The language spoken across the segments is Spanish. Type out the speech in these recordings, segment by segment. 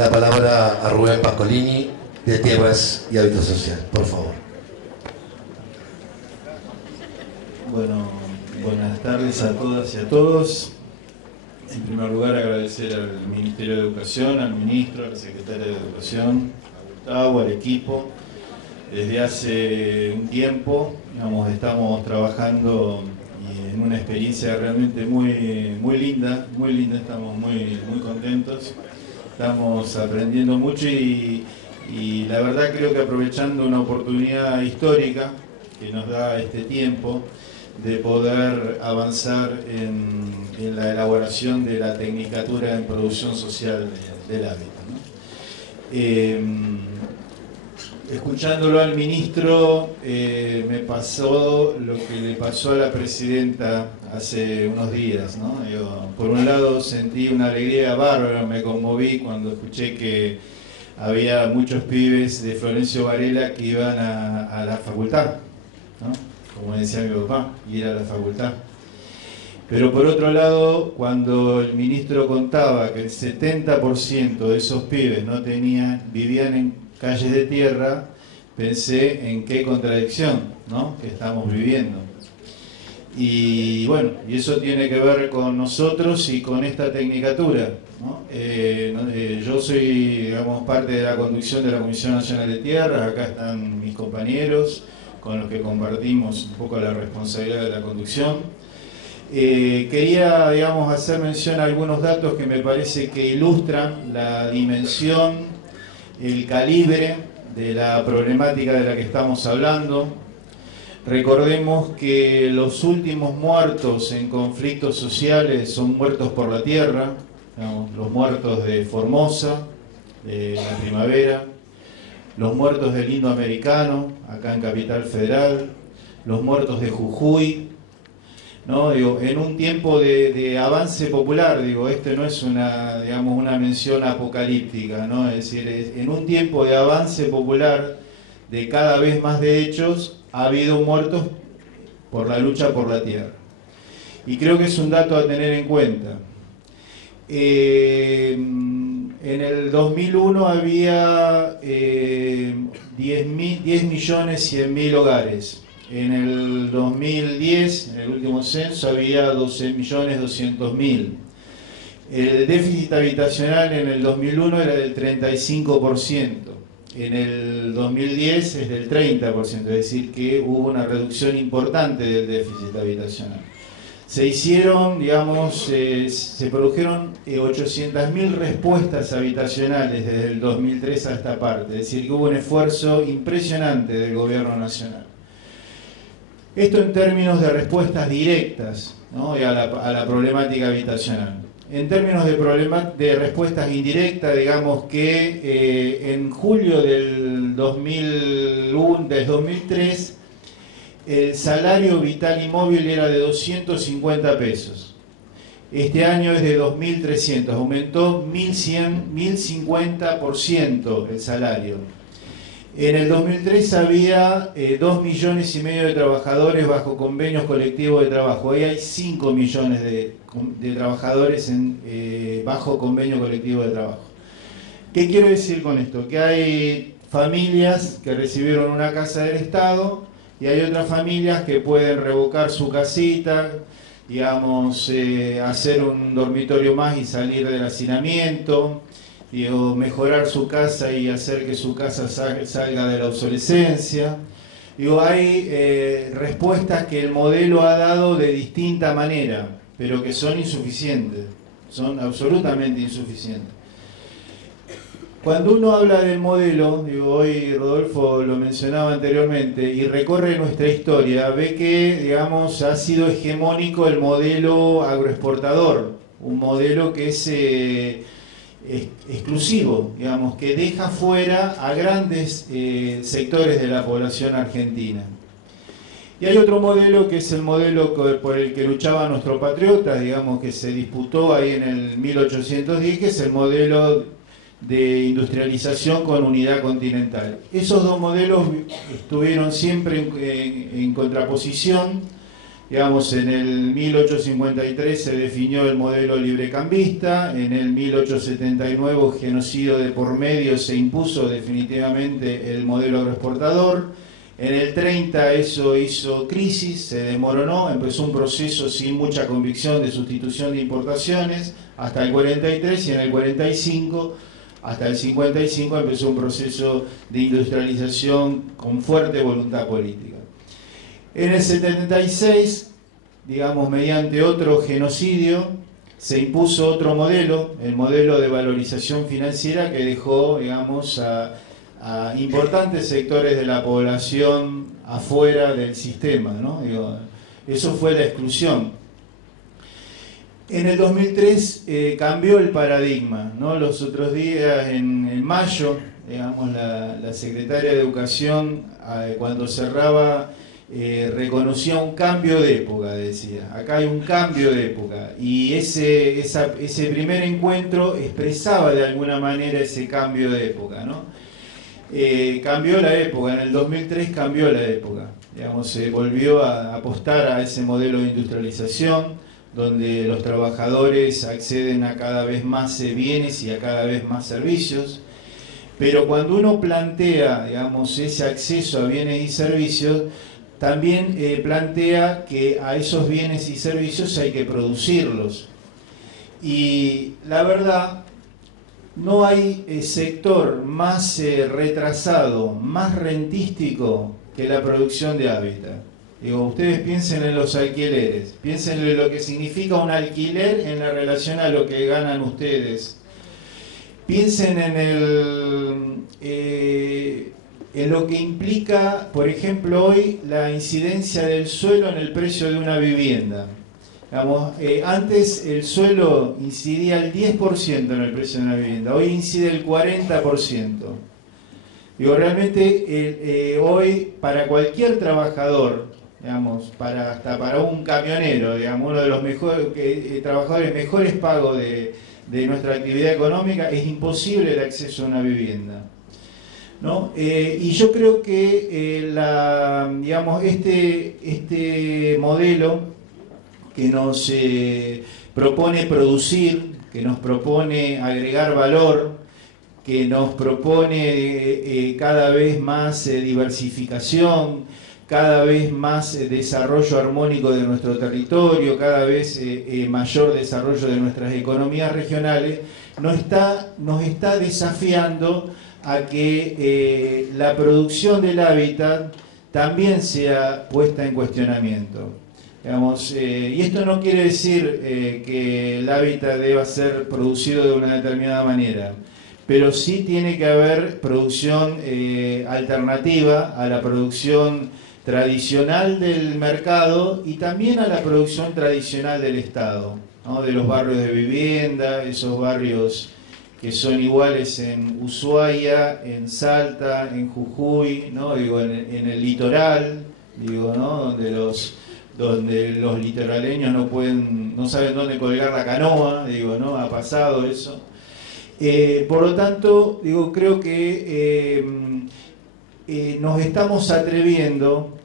La palabra a Rubén Pascolini, de Tierras y Hábitat Social, por favor. Bueno, buenas tardes a todas y a todos. En primer lugar, agradecer al Ministerio de Educación, al Ministro, a la Secretaria de Educación, a Gustavo, al equipo. Desde hace un tiempo, estamos trabajando en una experiencia realmente muy linda, estamos muy contentos. Estamos aprendiendo mucho y la verdad creo que aprovechando una oportunidad histórica que nos da este tiempo de poder avanzar en la elaboración de la Tecnicatura en Producción Social del Hábitat, ¿no? Escuchándolo al ministro, me pasó lo que le pasó a la presidenta hace unos días, ¿no? Por un lado sentí una alegría bárbara, me conmoví cuando escuché que había muchos pibes de Florencio Varela que iban a la facultad, ¿no? Como decía mi papá, ir a la facultad. Pero por otro lado, cuando el ministro contaba que el 70% de esos pibes vivían en calles de tierra, pensé en qué contradicción, ¿no?, que estamos viviendo. Y bueno, y eso tiene que ver con nosotros y con esta tecnicatura, ¿no? Yo soy, parte de la conducción de la Comisión Nacional de Tierras. Acá están mis compañeros con los que compartimos un poco la responsabilidad de la conducción. Quería, hacer mención a algunos datos que me parece que ilustran la dimensión, el calibre de la problemática de la que estamos hablando. Recordemos que los últimos muertos en conflictos sociales son muertos por la tierra, los muertos de Formosa, de la Primavera, los muertos del Indoamericano, acá en Capital Federal, los muertos de Jujuy, ¿no? En un tiempo de avance popular, esto no es una mención apocalíptica, ¿no? Es decir, en un tiempo de avance popular, de cada vez más de hechos, ha habido muertos por la lucha por la tierra. Y creo que es un dato a tener en cuenta. En el 2001 había 10.100.000 hogares. En el 2010, en el último censo, había 12.200.000. El déficit habitacional en el 2001 era del 35%. En el 2010 es del 30%, es decir, que hubo una reducción importante del déficit habitacional. Se produjeron 800.000 respuestas habitacionales desde el 2003 a esta parte, es decir, que hubo un esfuerzo impresionante del gobierno nacional. Esto en términos de respuestas directas, ¿no?, a la problemática habitacional. En términos de respuestas indirectas, digamos que en julio del 2003, el salario vital y móvil era de 250 pesos. Este año es de 2.300, aumentó 1.050% el salario. En el 2003 había 2,5 millones de trabajadores bajo convenios colectivos de trabajo. Hoy hay 5 millones de trabajadores bajo convenio colectivo de trabajo. ¿Qué quiero decir con esto? Que hay familias que recibieron una casa del Estado y hay otras familias que pueden revocar su casita, hacer un dormitorio más y salir del hacinamiento, mejorar su casa y hacer que su casa salga de la obsolescencia. Hay respuestas que el modelo ha dado de distinta manera, pero que son insuficientes, son absolutamente insuficientes. Cuando uno habla del modelo, hoy Rodolfo lo mencionaba anteriormente, y recorre nuestra historia, ve que, ha sido hegemónico el modelo agroexportador, un modelo que es exclusivo, que deja fuera a grandes sectores de la población argentina. Y hay otro modelo que es el modelo por el que luchaban nuestros patriotas, que se disputó ahí en el 1810, que es el modelo de industrialización con unidad continental. Esos dos modelos estuvieron siempre en contraposición, Digamos, en el 1853 se definió el modelo librecambista, en el 1879, genocidio de por medio, se impuso definitivamente el modelo agroexportador. En el 30 eso hizo crisis, se desmoronó, empezó un proceso sin mucha convicción de sustitución de importaciones hasta el 43, y en el 45 hasta el 55 empezó un proceso de industrialización con fuerte voluntad política. En el 76, digamos, mediante otro genocidio, se impuso otro modelo, el modelo de valorización financiera, que dejó, digamos, a importantes sectores de la población afuera del sistema, ¿no? Eso fue la exclusión. En el 2003 cambió el paradigma, ¿no? Los otros días, en mayo, digamos, la secretaria de Educación, cuando cerraba, reconocía un cambio de época, decía. Acá hay un cambio de época. Y ese primer encuentro expresaba de alguna manera ese cambio de época, ¿no? Cambió la época, en el 2003 cambió la época. Digamos, se volvió a apostar a ese modelo de industrialización, donde los trabajadores acceden a cada vez más bienes y a cada vez más servicios. Pero cuando uno plantea, digamos, ese acceso a bienes y servicios, también plantea que a esos bienes y servicios hay que producirlos. Y la verdad, no hay sector más retrasado, más rentístico que la producción de hábitat. Digo, ustedes piensen en los alquileres, piensen en lo que significa un alquiler en la relación a lo que ganan ustedes. Piensen en lo que implica, por ejemplo, hoy la incidencia del suelo en el precio de una vivienda. Digamos, antes el suelo incidía el 10% en el precio de una vivienda, hoy incide el 40%. Digo, realmente hoy para cualquier trabajador, digamos, hasta para un camionero, digamos, uno de los trabajadores mejores pagos de nuestra actividad económica, es imposible el acceso a una vivienda, ¿no? Y yo creo que digamos, este modelo que nos propone producir, que nos propone agregar valor, que nos propone cada vez más diversificación, cada vez más desarrollo armónico de nuestro territorio, cada vez mayor desarrollo de nuestras economías regionales, nos está desafiando a que la producción del hábitat también sea puesta en cuestionamiento. Digamos, y esto no quiere decir que el hábitat deba ser producido de una determinada manera, pero sí tiene que haber producción alternativa a la producción tradicional del mercado y también a la producción tradicional del Estado, ¿no? De los barrios de vivienda, esos barrios que son iguales en Ushuaia, en Salta, en Jujuy, ¿no? Digo, en el litoral, digo, ¿no? donde los litoraleños no saben dónde colgar la canoa, digo, ¿no? Ha pasado eso. Por lo tanto, digo, creo que nos estamos atreviendo,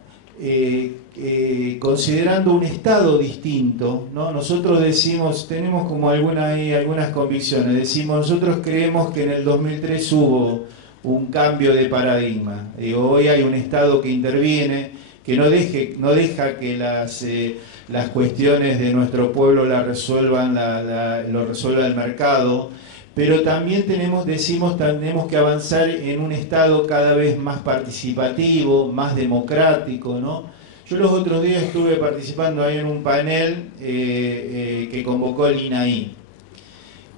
considerando un Estado distinto, ¿no? Nosotros decimos, tenemos como algunas convicciones, decimos, nosotros creemos que en el 2003 hubo un cambio de paradigma. Digo, hoy hay un Estado que interviene, que no deja que las cuestiones de nuestro pueblo lo resuelva el mercado, pero también tenemos que avanzar en un Estado cada vez más participativo, más democrático, ¿no? Yo los otros días estuve participando ahí en un panel que convocó el INAI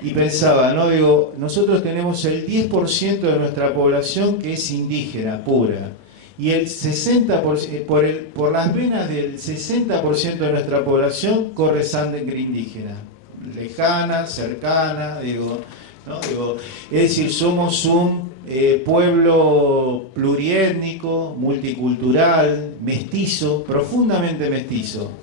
y pensaba, ¿no? Digo, nosotros tenemos el 10% de nuestra población que es indígena pura, y el 60%, por las venas del 60% de nuestra población corre sangre indígena, lejana, cercana, digo, ¿no? Digo, es decir, somos un pueblo pluriétnico, multicultural, mestizo, profundamente mestizo.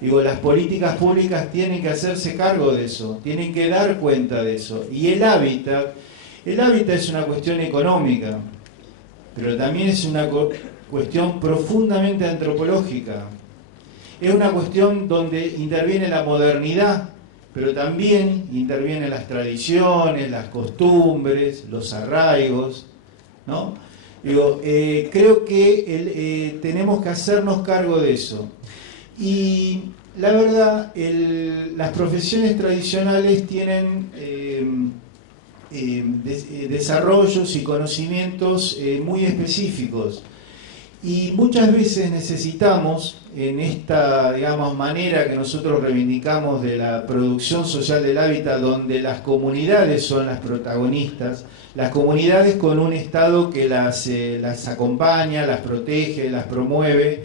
Digo, las políticas públicas tienen que hacerse cargo de eso, tienen que dar cuenta de eso. Y el hábitat es una cuestión económica, pero también es una cuestión profundamente antropológica. Es una cuestión donde interviene la modernidad, pero también intervienen las tradiciones, las costumbres, los arraigos, ¿no? Digo, creo que tenemos que hacernos cargo de eso. Y la verdad, las profesiones tradicionales tienen desarrollos y conocimientos muy específicos. Y muchas veces necesitamos, en esta, digamos, manera que nosotros reivindicamos de la producción social del hábitat, donde las comunidades son las protagonistas, las comunidades con un Estado que las acompaña, las protege, las promueve,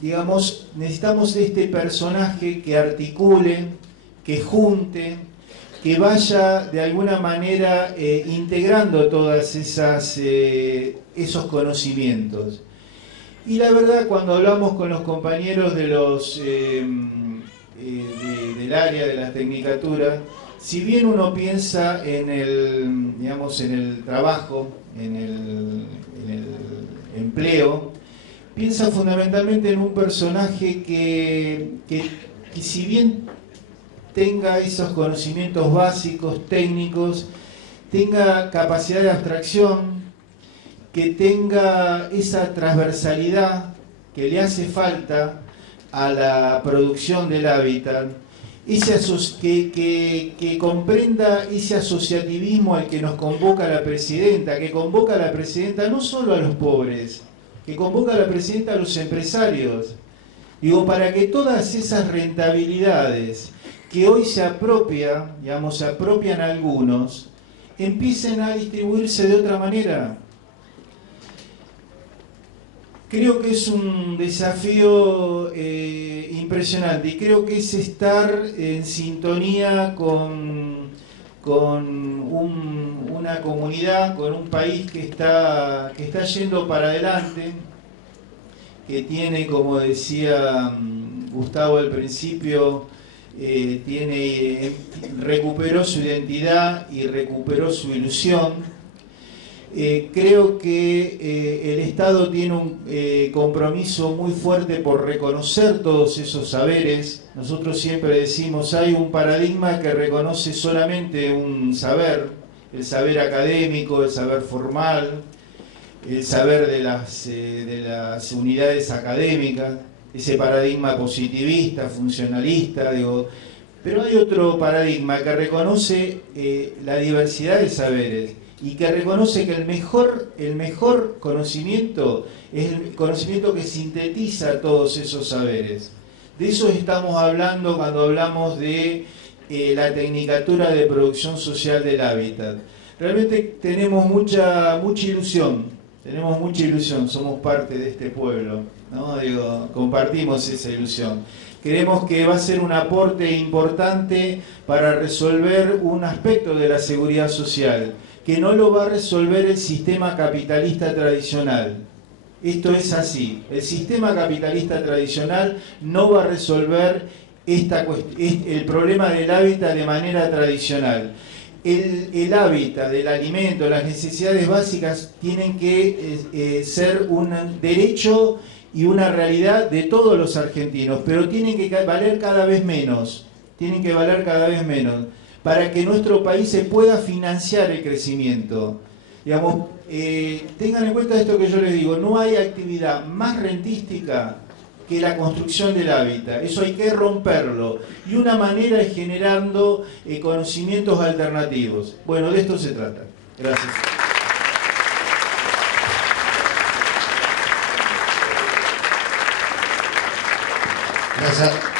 digamos, necesitamos este personaje que articule, que junte, que vaya de alguna manera integrando todas esos conocimientos. Y la verdad, cuando hablamos con los compañeros de del área de las tecnicaturas, si bien uno piensa en el trabajo, en el empleo, piensa fundamentalmente en un personaje que si bien tenga esos conocimientos básicos, técnicos, tenga capacidad de abstracción, que tenga esa transversalidad que le hace falta a la producción del hábitat, que comprenda ese asociativismo al que nos convoca la presidenta, que convoca a la presidenta no solo a los pobres, que convoca a la presidenta a los empresarios. Digo, para que todas esas rentabilidades que hoy se apropian algunos, empiecen a distribuirse de otra manera. Creo que es un desafío impresionante y creo que es estar en sintonía con una comunidad, con un país que está yendo para adelante, que tiene, como decía Gustavo al principio, recuperó su identidad y recuperó su ilusión. Creo que el Estado tiene un compromiso muy fuerte por reconocer todos esos saberes. Nosotros siempre decimos, hay un paradigma que reconoce solamente un saber, el saber académico, el saber formal, el saber de las unidades académicas, ese paradigma positivista, funcionalista, digo. Pero hay otro paradigma que reconoce la diversidad de saberes y que reconoce que el mejor conocimiento es el conocimiento que sintetiza todos esos saberes. De eso estamos hablando cuando hablamos de la Tecnicatura de Producción Social del Hábitat. Realmente tenemos mucha ilusión. Tenemos mucha ilusión, somos parte de este pueblo, ¿no? Digo, compartimos esa ilusión. Creemos que va a ser un aporte importante para resolver un aspecto de la seguridad social, que no lo va a resolver el sistema capitalista tradicional. Esto es así. El sistema capitalista tradicional no va a resolver el problema del hábitat de manera tradicional. El hábitat, el alimento, las necesidades básicas tienen que ser un derecho y una realidad de todos los argentinos, pero tienen que valer cada vez menos, para que nuestro país se pueda financiar el crecimiento. Digamos, tengan en cuenta esto que yo les digo, no hay actividad más rentística que la construcción del hábitat. Eso hay que romperlo. Y una manera es generando conocimientos alternativos. Bueno, de esto se trata. Gracias. Gracias.